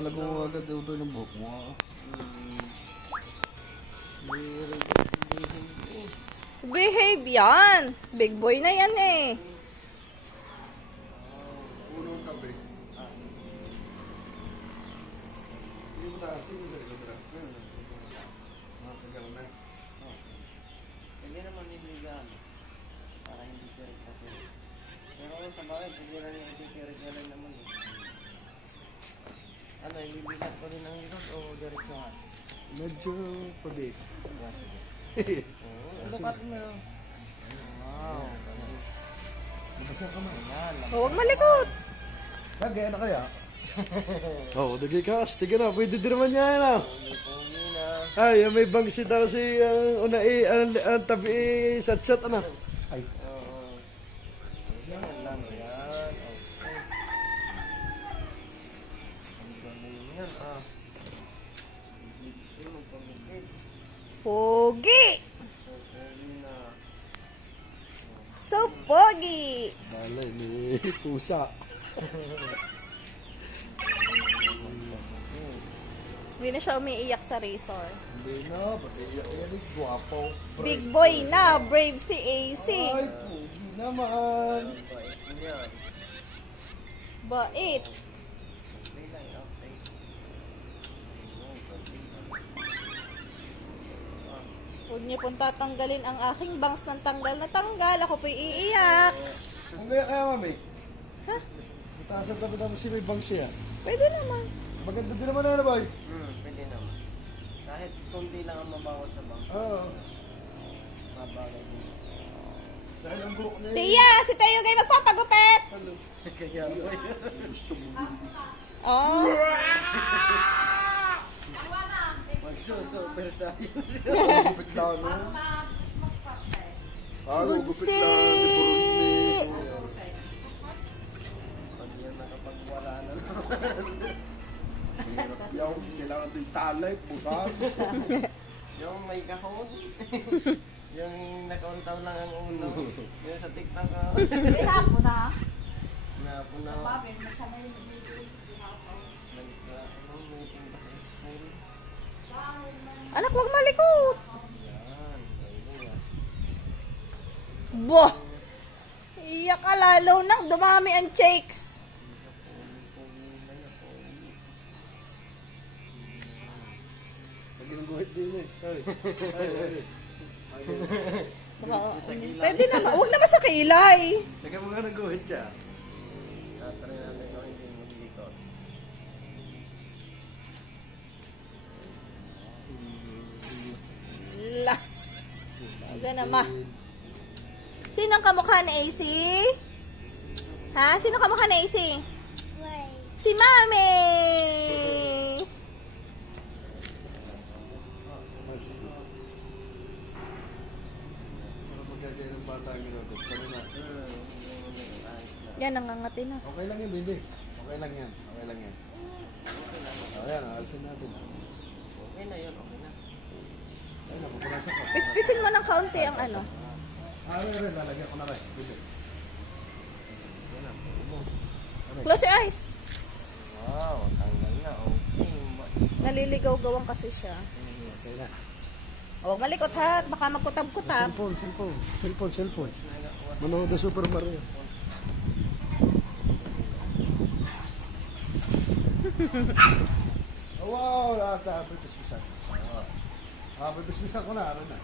Alago mo agad ito ng buhok mo. Behave yan. Big boy na yan eh. Unong tabi. Hindi mo taas, hindi mo sa likod na. Matagal na. Hindi naman niligaan. Para hindi tirik-tirik. Pero sa bagay, pwede rin yung tirik-tirik naman eh. Ano, ibibigat ko rin ang likod o diretsuhan? Medyo pabit. Lukat mo. Wow. Mabasa ka man. Ayan. Huwag malikot. Kagaya na kaya? Oo, dagay ka. Astig na. Pwede din naman yan ah. Pumi na. Ay, may bangsi daw si unai ang tabi sa chat ano. Ay. Oo. Yan lang yan. Okay. Ang galing yan ah. Yung pamigit. Pogi. Okay na. So pogi. Balay ni pusa. Hindi na siya umiiyak sa razor. Hindi na, pati yan ay guwapo. Big boy na. Brave si AC. Ay, pugi naman. Bait mo yan. Bait. Okay lang, okay. Ayun, okay lang. Huwag niyo pong tatanggalin ang aking bangs ng tanggal na tanggal. Ako po'y iiyak. Kung kaya mami. Ha? Mataas ang tabi naman si may bangsi yan. Pwede naman. Maganda din naman na boy. Pwede naman. Kahit kunti lang ang mabawas sa bangko. Oo. Mabagay din. Dahil ang buhok niya. Tia, si Tayo Gay magpapagupit. Hello. Kaya boy. Gusto mo. Oh. Magsusuper science. Gupit lang no. Gupit lang. Pag yan nakapagwala na naman. Yung kailangan din talay, pusan. Yung may kahon. Yung nakauntaw lang ang ulo. Yung sa TikTok ka. Ihapo na. Napuna. Babin, masanay yung video. Meeting pa sa school. Anak, huwag malikot. Yan. Ayun yan. Boh. Iyak ka lalo nang dumami ang chicks. Lagi ng guhit din eh. Pwede naman. Huwag naman sa kilay. Lagyan mo nga ng guhit siya. Tatry natin kung hindi maglikot. La. Huwag naman. Sino ang kamukha ni AC? Ha? Sino kamukha ni AC? Si Mami! Sarap magkagaya ng bata ang ginagawa. Kami na. Yan, nangangati na. Okay lang yan, Bindi. Okay lang yan. Okay lang yan. Ayan, alisin natin. Okay na yun, okay na. Ayun, napapalasak ka. Pispisin mo ng kaunti ang ano. Rin, lalagyan ko na rin. Bindi. Close your eyes. Wow, tanggal na. Okay. Naliligaw-gawang kasi siya. Okay na. Huwag malikot ha. Baka magkutab-kutab. Cellphone. Manood na Super Mario. Wow, pipis-pisan. Pipis-pisan ko na. Ano na?